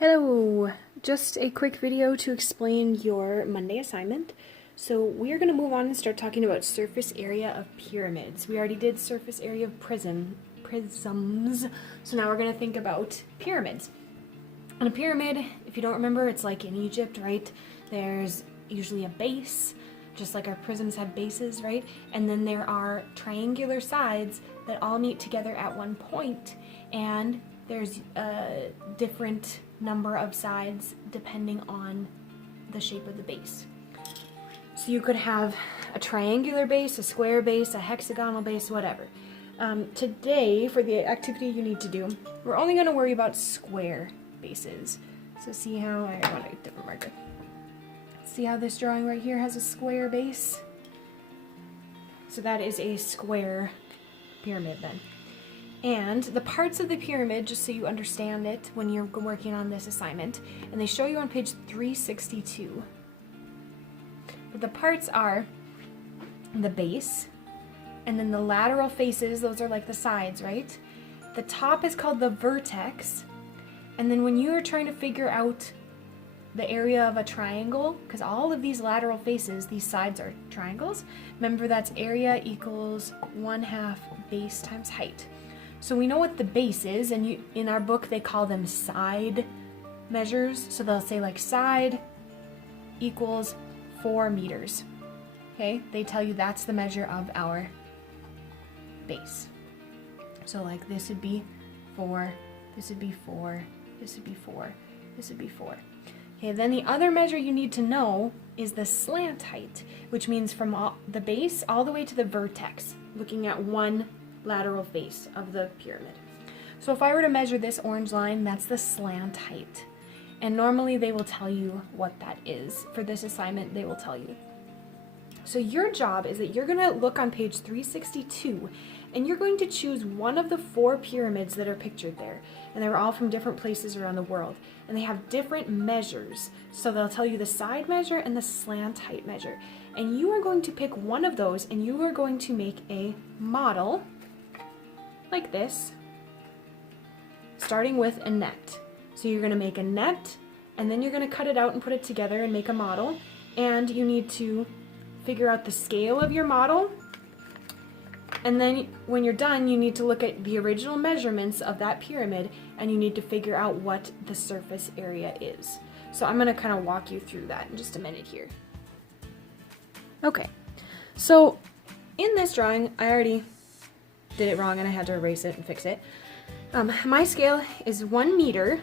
Hello! Just a quick video to explain your Monday assignment. So we are going to move on and start talking about surface area of pyramids. We already did surface area of prisms, so now we're going to think about pyramids. On a pyramid, if you don't remember, it's like in Egypt, right? There's usually a base, just like our prisms have bases, right? And then there are triangular sides that all meet together at one point, and there's a different number of sides depending on the shape of the base. So you could have a triangular base, a square base, a hexagonal base, whatever. Today, for the activity you need to do, we're only going to worry about square bases. So see how, I want a different marker. See how this drawing right here has a square base? So that is a square pyramid then. And the parts of the pyramid, just so you understand it when you're working on this assignment, and they show you on page 362. But the parts are the base, and then the lateral faces, those are like the sides, right? The top is called the vertex, and then when you are trying to figure out the area of a triangle, because all of these lateral faces, these sides are triangles, remember that's area equals 1/2 base times height. So we know what the base is, and in our book they call them side measures. So they'll say like side equals 4 meters. Okay, they tell you that's the measure of our base. So like this would be 4, this would be 4, this would be 4, this would be 4. Okay, then the other measure you need to know is the slant height, which means from the base all the way to the vertex, looking at one lateral face of the pyramid. So if I were to measure this orange line, that's the slant height. And normally they will tell you what that is. For this assignment, they will tell you. So your job is that you're going to look on page 362 and you're going to choose one of the 4 pyramids that are pictured there. And they're all from different places around the world. And they have different measures. So they'll tell you the side measure and the slant height measure. And you are going to pick one of those and you are going to make a model like this, starting with a net. So you're going to make a net, and then you're going to cut it out and put it together and make a model. And you need to figure out the scale of your model. And then when you're done, you need to look at the original measurements of that pyramid, and you need to figure out what the surface area is. So I'm going to kind of walk you through that in just a minute here. Okay, so in this drawing, I already did it wrong and I had to erase it and fix it. My scale is 1 meter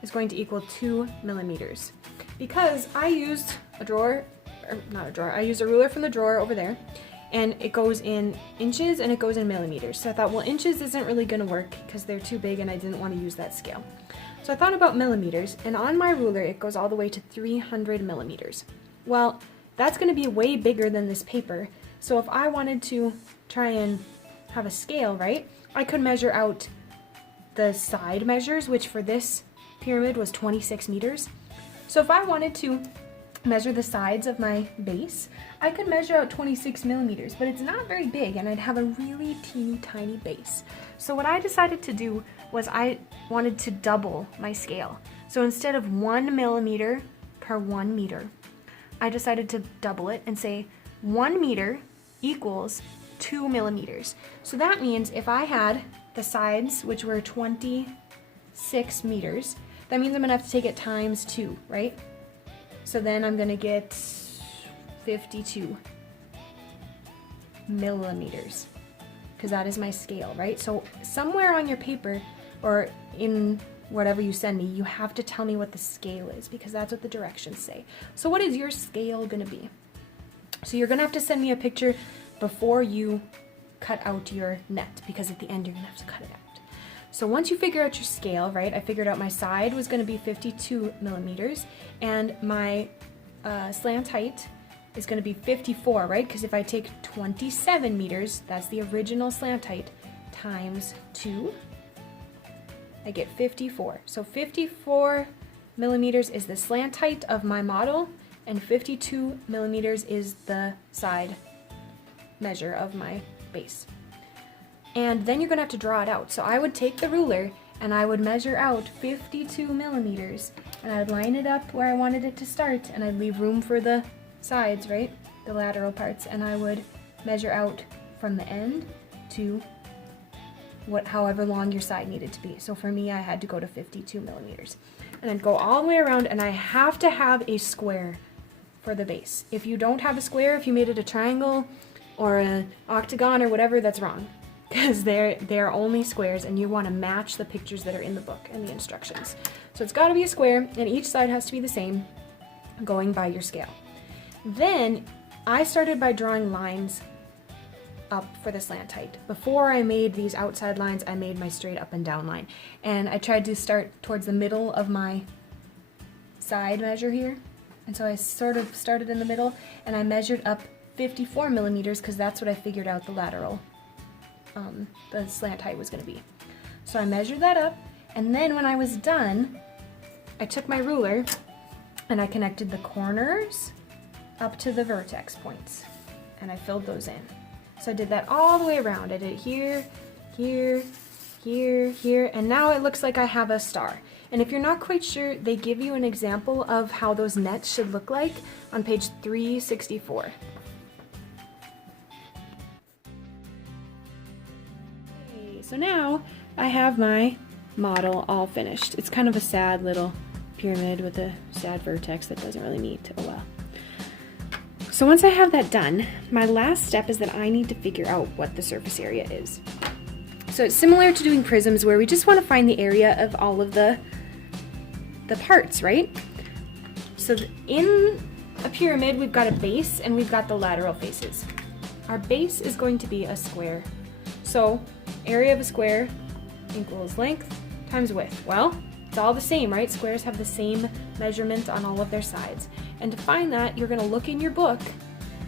is going to equal 2 millimeters because I used a drawer, or not a drawer, I used a ruler from the drawer over there, and it goes in inches and it goes in millimeters. So I thought, well, inches isn't really going to work because they're too big and I didn't want to use that scale. So I thought about millimeters, and on my ruler it goes all the way to 300 millimeters. Well, that's going to be way bigger than this paper. So if I wanted to try and have a scale, right, I could measure out the side measures, which for this pyramid was 26 meters. So if I wanted to measure the sides of my base, I could measure out 26 millimeters, but it's not very big and I'd have a really teeny tiny base. So what I decided to do was I wanted to double my scale. So instead of 1 millimeter per 1 meter, I decided to double it and say 1 meter equals 2 millimeters. So that means if I had the sides, which were 26 meters, that means I'm going to have to take it times 2, right? So then I'm going to get 52 millimeters, because that is my scale, right? So somewhere on your paper or in whatever you send me, you have to tell me what the scale is, because that's what the directions say. So what is your scale going to be? So you're going to have to send me a picture before you cut out your net, because at the end you're going to have to cut it out. So once you figure out your scale, right, I figured out my side was going to be 52 millimeters, and my slant height is going to be 54, right, because if I take 27 meters, that's the original slant height, times 2, I get 54. So 54 millimeters is the slant height of my model, and 52 millimeters is the side measure of my base. And then you're going to have to draw it out. So I would take the ruler and I would measure out 52 millimeters, and I would line it up where I wanted it to start, and I'd leave room for the sides, right? The lateral parts, and I would measure out from the end to however long your side needed to be. So for me, I had to go to 52 millimeters. And then go all the way around, and I have to have a square for the base. If you don't have a square, if you made it a triangle or an octagon or whatever, that's wrong. Because they're only squares, and you want to match the pictures that are in the book and the instructions. So it's got to be a square, and each side has to be the same, going by your scale. Then I started by drawing lines up for the slant height. Before I made these outside lines, I made my straight up and down line. And I tried to start towards the middle of my side measure here. And so I sort of started in the middle, and I measured up 54 millimeters because that's what I figured out the lateral, the slant height was going to be. So I measured that up, and then when I was done, I took my ruler and I connected the corners up to the vertex points, and I filled those in. So I did that all the way around. I did it here, here, here, here, and now it looks like I have a star. And if you're not quite sure, they give you an example of how those nets should look like on page 364. Okay, so now I have my model all finished. It's kind of a sad little pyramid with a sad vertex that doesn't really meet. Oh well. So once I have that done, my last step is that I need to figure out what the surface area is. So it's similar to doing prisms, where we just want to find the area of all of the parts, right? So in a pyramid, we've got a base and we've got the lateral faces. Our base is going to be a square. So area of a square equals length times width. Well, it's all the same, right? Squares have the same measurement on all of their sides. And to find that, you're going to look in your book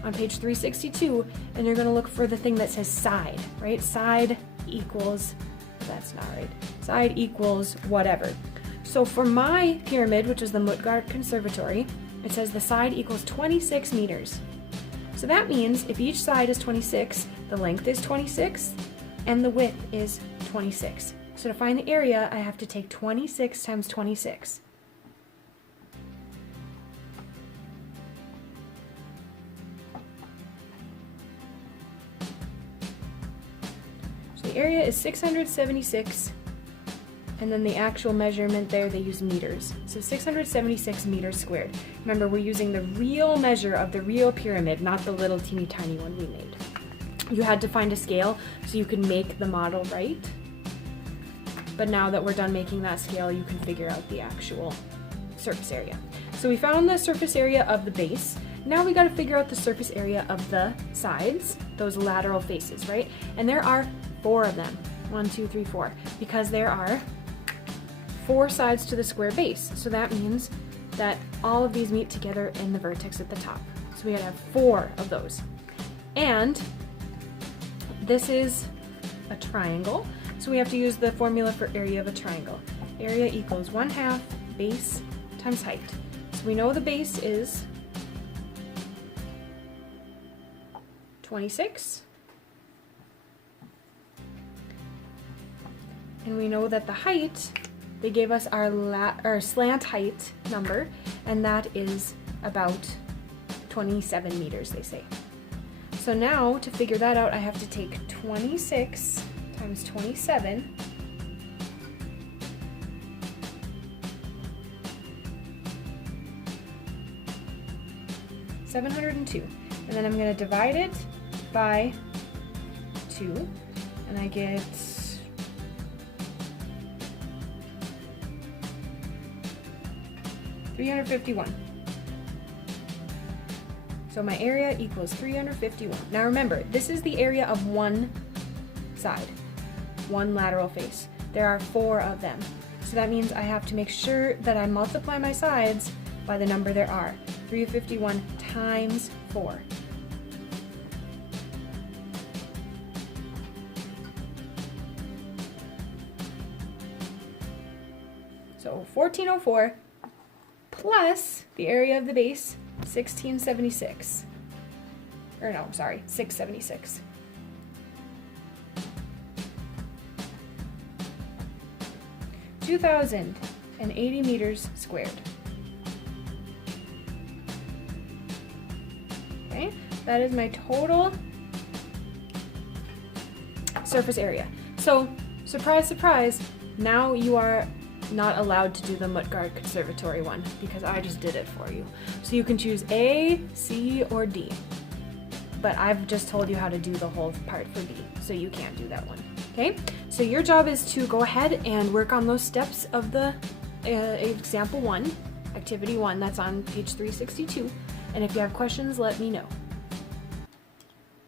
on page 362, and you're going to look for the thing that says side, right? Side equals, that's not right, side equals whatever. So for my pyramid, which is the Muttgardt Conservatory, it says the side equals 26 meters. So that means if each side is 26, the length is 26, and the width is 26. So to find the area, I have to take 26 times 26. The area is 676, and then the actual measurement there, they use meters. So 676 meters squared. Remember, we're using the real measure of the real pyramid, not the little teeny tiny one we made. You had to find a scale so you could make the model right. But now that we're done making that scale, you can figure out the actual surface area. So we found the surface area of the base. Now we got to figure out the surface area of the sides, those lateral faces, right? And there are 4 of them. 1, 2, 3, 4. Because there are 4 sides to the square base. So that means that all of these meet together in the vertex at the top. So we gotta have 4 of those. And this is a triangle. So we have to use the formula for area of a triangle. Area equals 1/2 base times height. So we know the base is 26. And we know that the height, they gave us our slant height number, and that is about 27 meters, they say. So now, to figure that out, I have to take 26 times 27, $702. And then I'm going to divide it by 2, and I get 351. So my area equals 351. Now remember, this is the area of one side, one lateral face. There are 4 of them. So that means I have to make sure that I multiply my sides by the number there are. 351 times 4. So 1404 plus the area of the base, 1676. Or no, sorry, 676. 2,080 meters squared. Okay, that is my total surface area. So, surprise, surprise, now you are not allowed to do the Muttgard Conservatory one because I just did it for you. So you can choose A, C, or D. But I've just told you how to do the whole part for D, so you can't do that one. Okay? So your job is to go ahead and work on those steps of the example 1, activity 1, that's on page 362. And if you have questions, let me know.